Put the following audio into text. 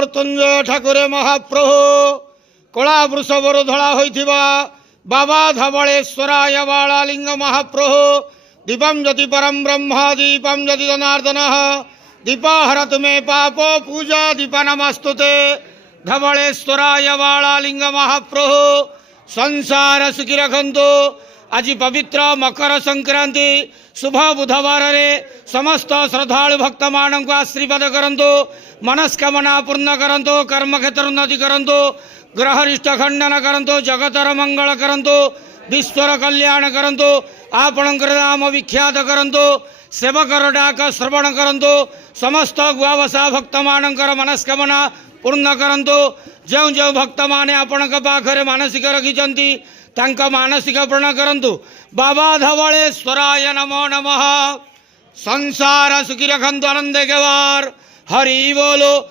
मृत्युंजय ठाकुरे महाप्रभु कला वृषभर धड़ा होइथिबा बाबा धवलेश्वराय बालालिंग महाप्रभु दीपम ज्योति परम ब्रह्म दीपम ज्योति जनार्दन दीपा हरतु मे पापो पूजा दीपा नमस्तुते धवलेश्वराय बालालिंग महाप्रभु संसार सुखी रखंतु। आज पवित्र मकर संक्रांति शुभ बुधवार रे समस्त श्रद्धालु भक्त मान को आशीर्वाद करंतु, मनस्कामना पूर्ण करंतु, कर्म क्षेत्र उन्नति करंतु, ग्रहरिष्ट खंडन करंतु, जगतर मंगल करंतु, विश्वर कल्याण करंतु, आपणकर नाम विख्यात करंतु, सेवकर डाक श्रवण करंतु, समस्त गुआवसा भक्त मानकर मनस्कामना पूर्ण करंतु। जो जो भक्त माने आपणक पाखरे मानसिक रखिचंती तांका मानसिक पूर्ण करंतु। बाबा धवलेश्वराय नमो नमः। संसार सुखी रखंतु, आनंद के वार हरि बोलो।